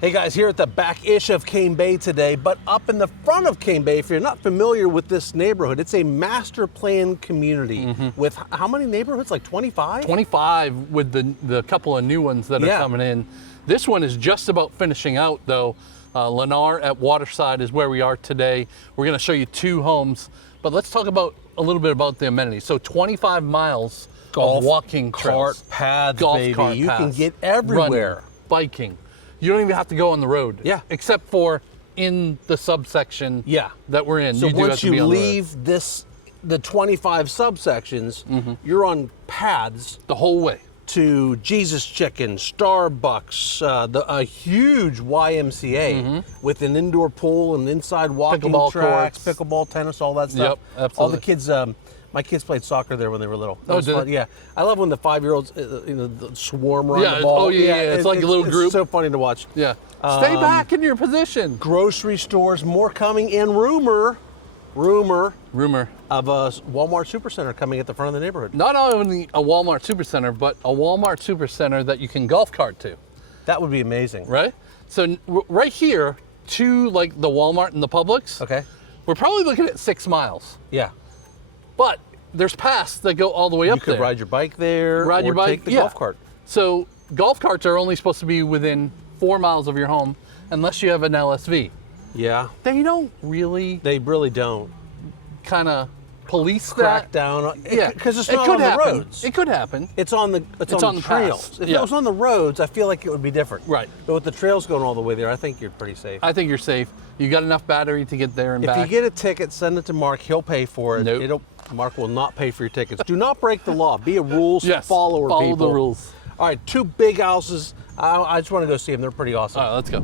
Hey guys, here at the back-ish of Cane Bay today, but up in the front of Cane Bay, if you're not familiar with this neighborhood, it's a master plan community with how many neighborhoods, like 25? 25 with the couple of new ones that are coming in. This one is just about finishing out though. Lennar at Waterside is where we are today. We're gonna show you 2 homes, but let's talk about a little bit about the amenities. So 25 miles of walking trails. Cart paths, golf baby. cart You can paths, get everywhere. running, biking. You don't even have to go on the road. Yeah. Except for in the subsection that we're in. So you do once have to you be on leave the 25 subsections, you're on paths the whole way to Jesus Chicken, Starbucks, a huge YMCA with an indoor pool and inside walking Pickleball tracks, courts. pickleball, tennis, all that stuff. Yep, absolutely. All the kids, my kids played soccer there when they were little. That was did fun. they? Yeah, I love when the 5-year-olds, swarm around the ball. Oh yeah, it's like a little group. It's so funny to watch. Yeah. Stay back in your position. Grocery stores, more coming, and rumor of a Walmart Supercenter coming at the front of the neighborhood. Not only a Walmart Supercenter, but a Walmart Supercenter that you can golf cart to. That would be amazing. Right? So right here to like the Walmart and the Publix, Okay. we're probably looking at 6 miles. Yeah. But there's paths that go all the way up You could there. ride your bike there, Ride your or bike, take the yeah. golf cart. So golf carts are only supposed to be within 4 miles of your home unless you have an LSV. Yeah. They don't really They really don't. kind of police Crack that. down on Yeah, because it's it not could on the happen. roads. It could happen. It's on the on the trails. paths. If Yeah. it was on the roads, I feel like it would be different. Right. But with the trails going all the way there, I think you're pretty safe. I think you're safe. You got enough battery to get there and If back. you get a ticket, send it to Mark. He'll pay for it. Nope. Mark will not pay for your tickets. Do not break the law. Be a rules Yes, follower, follow people. the rules. All right, 2 big houses. I just want to go see them. They're pretty awesome. All right, let's go.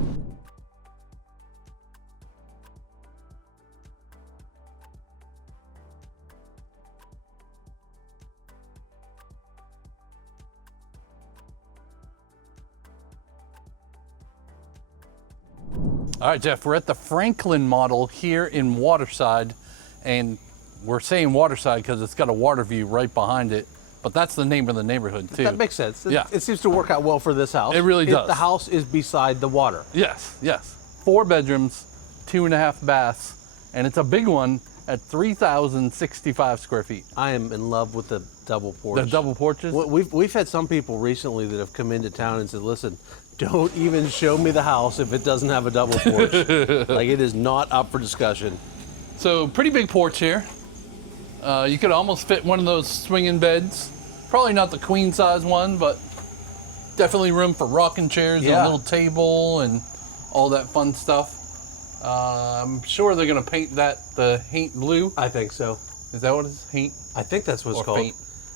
All right, Jeff, we're at the Franklin model here in Waterside, and we're saying Waterside because it's got a water view right behind it, but that's the name of the neighborhood too. That makes sense. Yeah. It seems to work out well for this house. It really does. The house is beside the water. Yes, yes. 4 bedrooms, 2.5 baths, and it's a big one at 3,065 square feet. I am in love with the double porch. The double porches? We've had some people recently that have come into town and said, listen, don't even show me the house if it doesn't have a double porch. Like, it is not up for discussion. So pretty big porch here. You could almost fit one of those swinging beds. Probably not the queen size one, but definitely room for rocking chairs and a little table and all that fun stuff. I'm sure they're gonna paint that the haint blue. I think so. Is that what it's haint? I think that's what it's Or called. faint?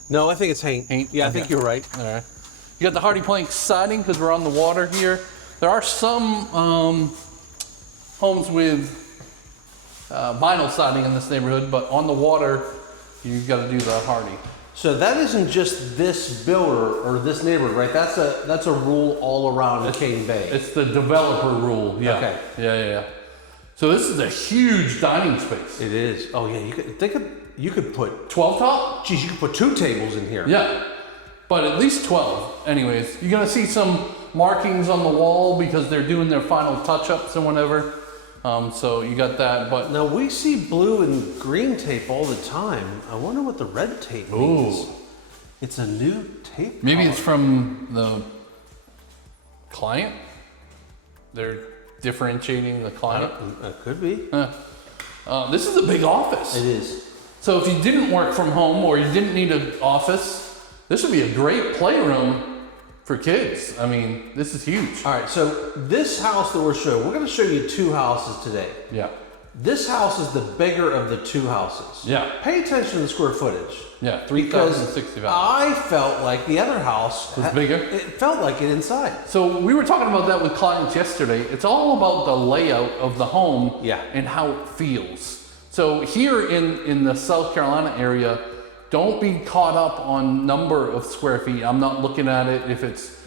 No, I think it's haint. Haint? Yeah, I Okay. think you're right. All right. You got the hardy plank siding because we're on the water here. There are some homes with vinyl siding in this neighborhood, but on the water, you got to do the hardy. So that isn't just this builder or this neighborhood, right? That's a rule all around Cane Bay. It's the developer rule. Yeah. Okay. Yeah. So this is a huge dining space. It is. Oh yeah, you could put 12 top? Geez, you could put 2 tables in here. Yeah. But at least 12. Anyways, you're gonna see some markings on the wall because they're doing their final touch-ups and whatever. So you got that, but Now we see blue and green tape all the time. I wonder what the red tape means. Ooh. It's a new tape. maybe color. it's from the client. They're differentiating the client. It could be. This is a big office. It is. So if you didn't work from home or you didn't need an office, this would be a great playroom for kids. I mean, this is huge. All right, so this house that we're going to show you 2 houses today. Yeah. This house is the bigger of the 2 houses. Yeah. Pay attention to the square footage. Yeah, Because 3,065. I felt like the other house Was bigger? It felt like it inside. So we were talking about that with clients yesterday. It's all about the layout of the home and how it feels. So here in the South Carolina area, don't be caught up on number of square feet. I'm not looking at it if it's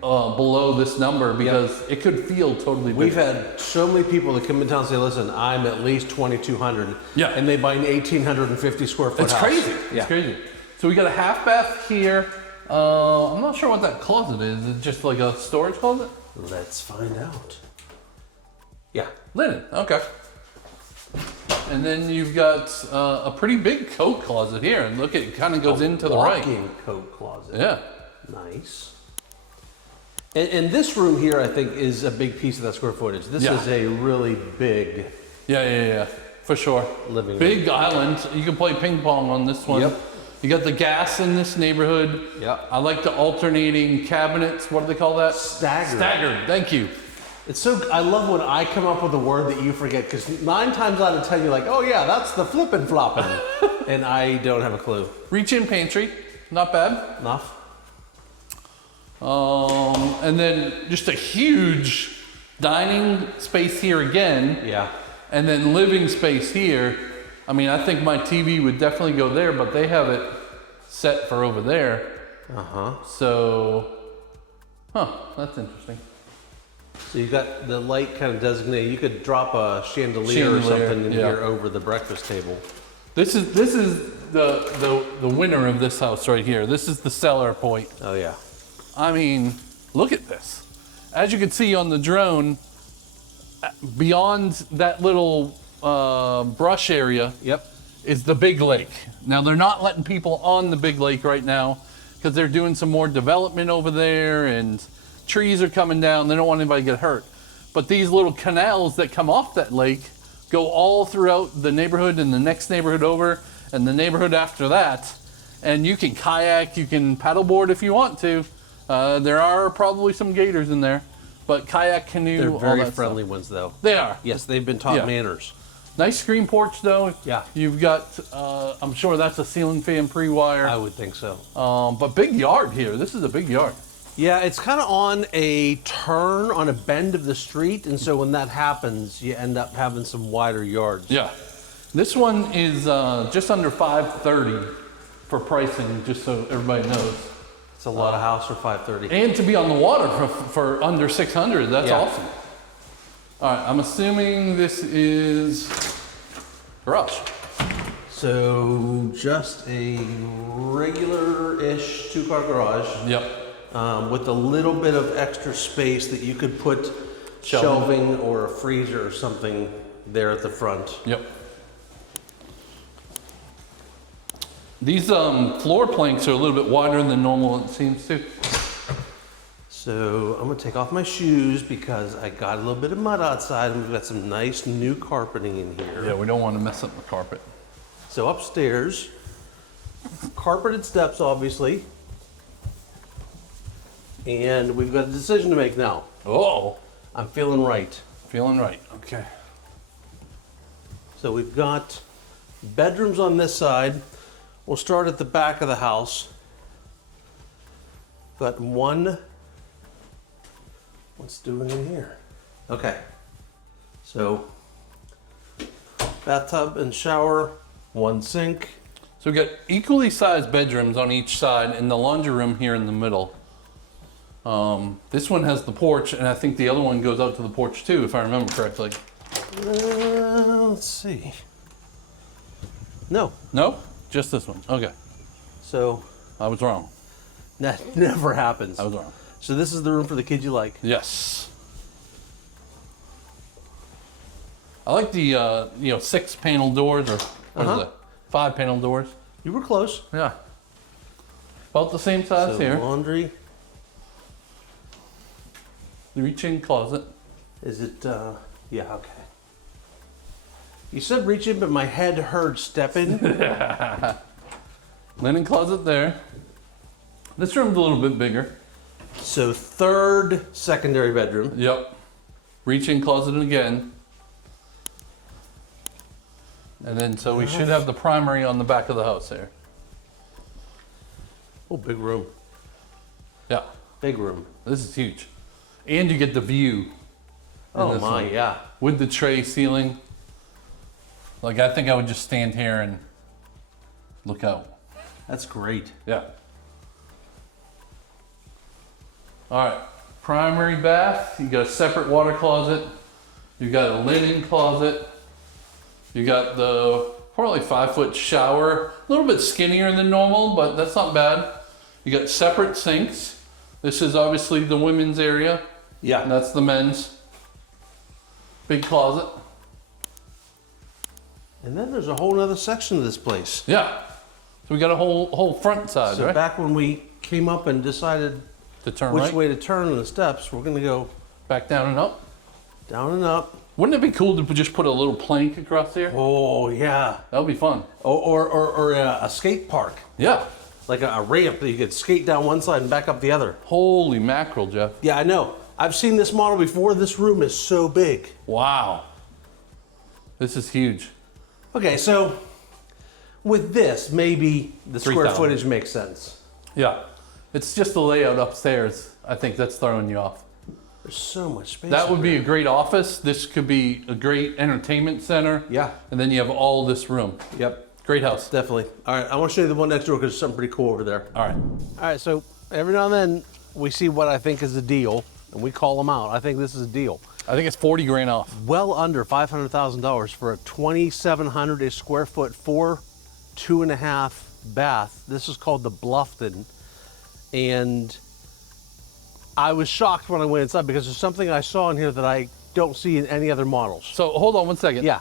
below this number because it could feel totally different. We've had so many people that come in town and say, listen, I'm at least 2,200. Yeah. And they buy an 1,850 square foot It's house. crazy. It's crazy. So we got a half bath here. I'm not sure what that closet is. Is it just like a storage closet? Let's find out. Yeah. Linen, okay. And then you've got a pretty big coat closet here, and look, it kind of goes into the right. Walk-in coat closet. Yeah. Nice. And this room here, I think, is a big piece of that square footage. This is a really big. Yeah, for sure. Living room. Big island. You can play ping pong on this one. Yep. You got the gas in this neighborhood. Yep. I like the alternating cabinets. What do they call that? Staggered. Staggered. Thank you. It's so, I love when I come up with a word that you forget, because 9 times out of 10 you're like, oh yeah, that's the flippin' floppin'. And I don't have a clue. Reach-in pantry. Not bad. Enough. And then just a huge dining space here again. Yeah. And then living space here. I mean, I think my TV would definitely go there, but they have it set for over there. So, that's interesting. So you got the light kind of designated. You could drop a chandelier or something in here over the breakfast table. This is the winner of this house right here. This is the cellar point. Oh yeah. I mean, look at this. As you can see on the drone, beyond that little brush area is the big lake. Now they're not letting people on the big lake right now because they're doing some more development over there and trees are coming down. They don't want anybody to get hurt. But these little canals that come off that lake go all throughout the neighborhood and the next neighborhood over and the neighborhood after that. And you can kayak, you can paddleboard if you want to. There are probably some gators in there, but kayak, canoe, They're very all that friendly stuff. ones though. They are. Yes, they've been taught manners. Nice screen porch though. Yeah. You've got, I'm sure that's a ceiling fan pre-wire. I would think so. But big yard here. This is a big yard. Yeah, it's kind of on a turn, on a bend of the street, and so when that happens, you end up having some wider yards. Yeah. This one is just under $530 for pricing, just so everybody knows. It's a lot of house for $530. And to be on the water for under $600, that's awesome. All right, I'm assuming this is garage. So just a regular-ish 2-car garage. Yep. With a little bit of extra space that you could put shelving or a freezer or something there at the front. Yep. These floor planks are a little bit wider than normal, it seems too. So I'm gonna take off my shoes because I got a little bit of mud outside and we've got some nice new carpeting in here. Yeah, we don't want to mess up the carpet. So upstairs, carpeted steps obviously. And we've got a decision to make now. Oh. I'm feeling right. Feeling right, okay. So we've got bedrooms on this side. We'll start at the back of the house. Got one. What's doing in here? Okay. So bathtub and shower, one sink. So we got equally sized bedrooms on each side and the laundry room here in the middle. This one has the porch, and I think the other one goes out to the porch too, if I remember correctly. Let's see. No. No? Just this one. Okay. So I was wrong. that never happens. I was wrong. So this is the room for the kids you like. Yes. I like the 6-panel doors, or what is it? 5-panel doors. You were close. Yeah. About the same size So here. laundry. The reach-in closet. Is it, yeah, okay. You said reach in, but my head heard step in. Linen closet there. This room's a little bit bigger. So third secondary bedroom. Yep. Reach-in closet again. And then, so we should have the primary on the back of the house there. Oh, big room. Yeah. Big room. This is huge. And you get the view. Oh my, yeah. With the tray ceiling. Like, I think I would just stand here and look out. That's great. Yeah. All right. Primary bath. You got a separate water closet. You got a linen closet. You got the probably 5-foot shower. A little bit skinnier than normal, but that's not bad. You got separate sinks. This is obviously the women's area. Yeah. And that's the men's. Big closet. And then there's a whole other section of this place. Yeah. So we got a whole front side, So right? back when we came up and decided To turn which right. way to turn on the steps, we're gonna go Back down and up. down and up. Wouldn't it be cool to just put a little plank across here? Oh yeah. That would be fun. Or a skate park. Yeah. Like a ramp that you could skate down one side and back up the other. Holy mackerel, Jeff. Yeah, I know. I've seen this model before. This room is so big. Wow. This is huge. Okay, so with this, maybe the square 3,000. footage makes sense. Yeah. It's just the layout upstairs. I think that's throwing you off. There's so much space. That would in be there. a great office. This could be a great entertainment center. Yeah. And then you have all this room. Yep. Great house. Definitely. All right, I want to show you the one next door because there's something pretty cool over there. All right. All right, so every now and then we see what I think is a deal, and we call them out. I think this is a deal. I think it's 40 grand off. Well under $500,000 for a 2,700 square foot, 2.5 bath. This is called the Bluffton, and I was shocked when I went inside because there's something I saw in here that I don't see in any other models. So hold on one second. Yeah,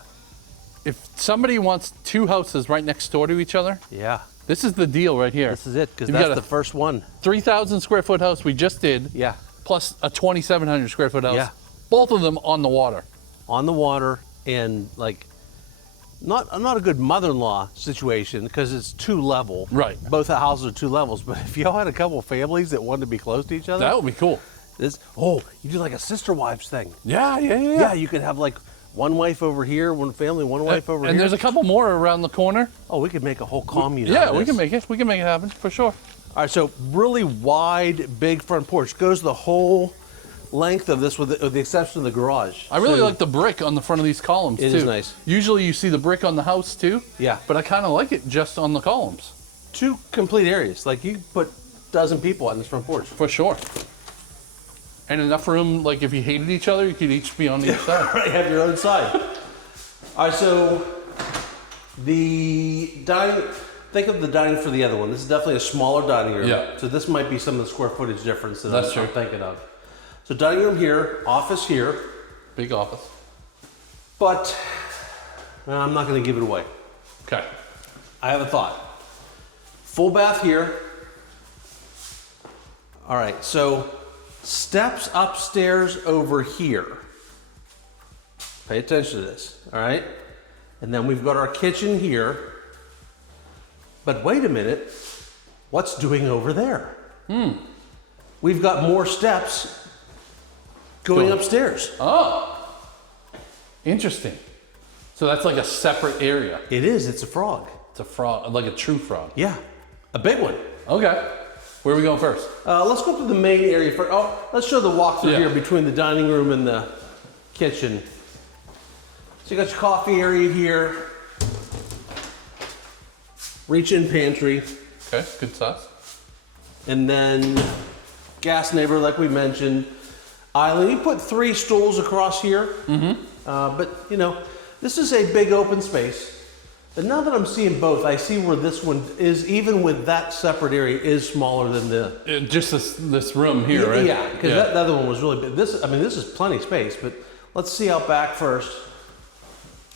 If somebody wants two houses right next door to each other, yeah, this is the deal right here. this is it because You've that's got a the first one. 3,000 square foot house we just did, Yeah, plus a 2,700 square foot house. Yeah. Both of them on the water. on the water, and like not a good mother-in-law situation because it's 2 level. Right. Both the houses are 2 levels, but if y'all had a couple of families that wanted to be close to each other, That would be cool. you do like a sister wives thing. Yeah. Yeah, you could have like one wife over here, one family, one wife over And here. there's a couple more around the corner. Oh, we could make a whole commune. out Yeah, of we this. can make it. We can make it happen for sure. All right, so really wide, big front porch goes the whole length of this, with the exception of the garage. I really So- like the brick on the front of these columns It too. is nice. Usually you see the brick on the house too. Yeah. But I kind of like it just on the columns 2 complete areas. Like you could put a dozen people on this front porch. for sure. And enough room, like if you hated each other, you could each be on each side. Right, have your own side. All right, so the dining. Think of the dining for the other one. This is definitely a smaller dining room. Yeah. So this might be some of the square footage difference that That's I'm true. thinking of. So dining room here, office here, Big office. but I'm not going to give it away. Okay. I have a thought. Full bath here. All right, so steps upstairs over here. Pay attention to this, all right? And then we've got our kitchen here. But wait a minute, what's doing over there? We've got more steps going Cool. upstairs. Oh, interesting. So that's like a separate area. It is, it's a frog. It's a frog, like a true frog. Yeah, a big one. Okay. Where are we going first? Let's go up to the main area first. Oh, let's show the walkthrough Yeah. here between the dining room and the kitchen. So you got your coffee area here. Reach-in pantry. Okay, good size. And then gas neighbor, like we mentioned. Island. You put 3 stools across here. But, you know, this is a big open space. But now that I'm seeing both, I see where this one is, even with that separate area, is smaller than the... Just this room here, right? Yeah, because that other one was really big. This is plenty of space, but let's see out back first.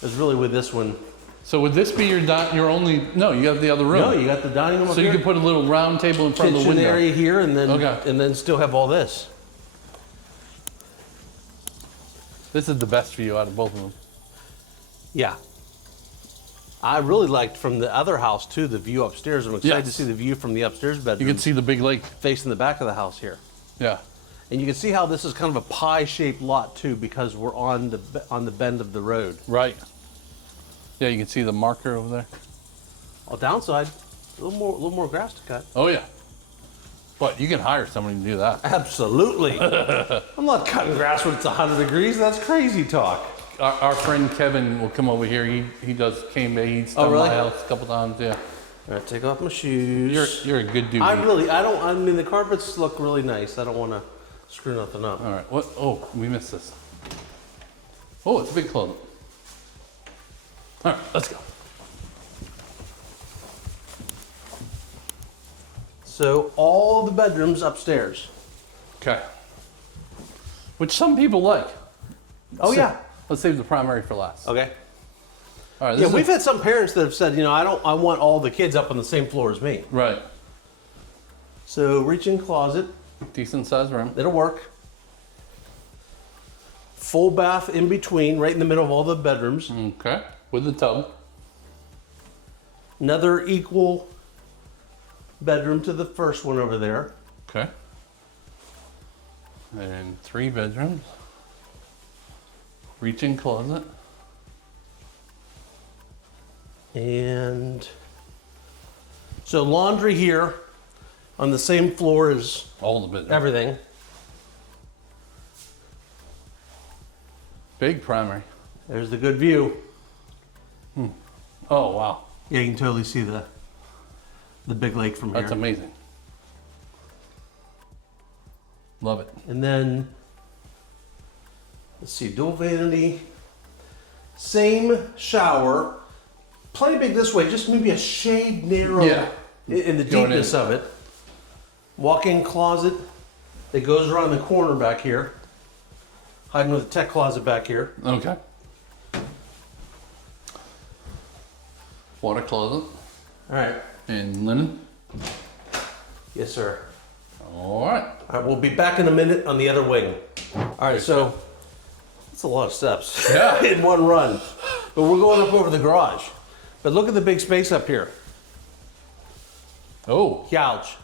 Is really with this one. So would this be your only? No, you have the other room. No, you got the dining room up So here. you could put a little round table in front of the kitchen window. area here, and then Okay. and then still have all this. This is the best view out of both of them. Yeah. I really liked from the other house too, the view upstairs. I'm excited to Yes. see the view from the upstairs bedroom. You can see the big lake. facing the back of the house here. Yeah. And you can see how this is kind of a pie-shaped lot too, because we're on the bend of the road. Right. Yeah, you can see the marker over there. On downside, a little more grass to cut. Oh yeah. But you can hire somebody to do that. Absolutely. I'm not cutting grass when it's 100 degrees. That's crazy talk. Our friend Kevin will come over here. He does Cane Bay. He's done really? my house a couple times. Yeah. All right, take off my shoes. You're a good dude. I mean, the carpets look really nice. I don't want to screw nothing up. All right. What? Oh, we missed this. Oh, it's a big closet. All right, let's go. So all the bedrooms upstairs. Okay. which some people like. Oh, yeah. Let's save the primary for last. Okay. All right. Yeah, we've had some parents that have said, you know, I want all the kids up on the same floor as me. Right. So reach-in closet. Decent sized room. It'll work. Full bath in between, right in the middle of all the bedrooms. Okay. With the tub. Another equal bedroom to the first one over there. Okay. And 3 bedrooms. Reach-in closet. And so laundry here on the same floor as All the bedrooms. everything. Big primary. There's the good view. Oh, wow. Yeah, you can totally see the big lake from here. That's amazing. Love it. And then, let's see, dual vanity. Same shower. Plenty big this way, just maybe a shade narrow in the Going deepness of it. Walk-in closet that goes around the corner back here. Hiding with a tech closet back here. Okay. Water closet. All right. And linen. Yes, sir. All right. All right, we'll be back in a minute on the other wing. All right, so that's a lot of steps Yeah. in one run. But we're going up over the garage. But look at the big space up here. Oh, Couch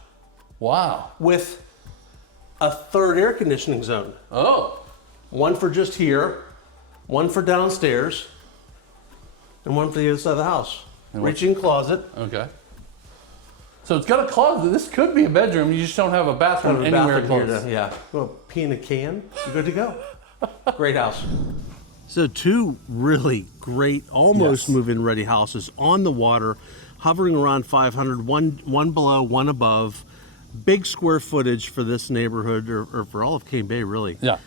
wow. with a third air conditioning zone. Oh, One for just here, one for downstairs, and one for the other side of the house. Reach-in closet. okay. So it's got a closet. This could be a bedroom. You just don't have a bathroom Kind of a anywhere bathroom here close. to- yeah. Well, pee in a can. You're good to go. Great house. So 2 really great, almost Yes. move-in ready houses on the water, hovering around 500, one below, one above. Big square footage for this neighborhood, or for all of Cane Bay, really. Yeah.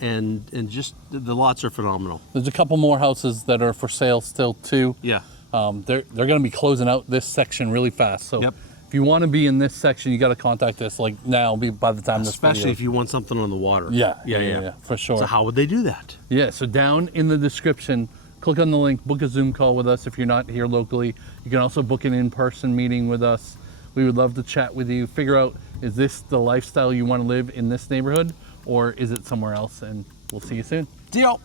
And just the lots are phenomenal. There's a couple more houses that are for sale still too. Yeah. They're going to be closing out this section really fast. So Yep. if you want to be in this section, you got to contact us like now. By the time this Especially video. if you want something on the water. Yeah, for sure. So how would they do that? Yeah, so down in the description, click on the link, book a Zoom call with us if you're not here locally. You can also book an in-person meeting with us. We would love to chat with you, figure out, is this the lifestyle you want to live in this neighborhood, or is it somewhere else? And we'll see you soon. Deal.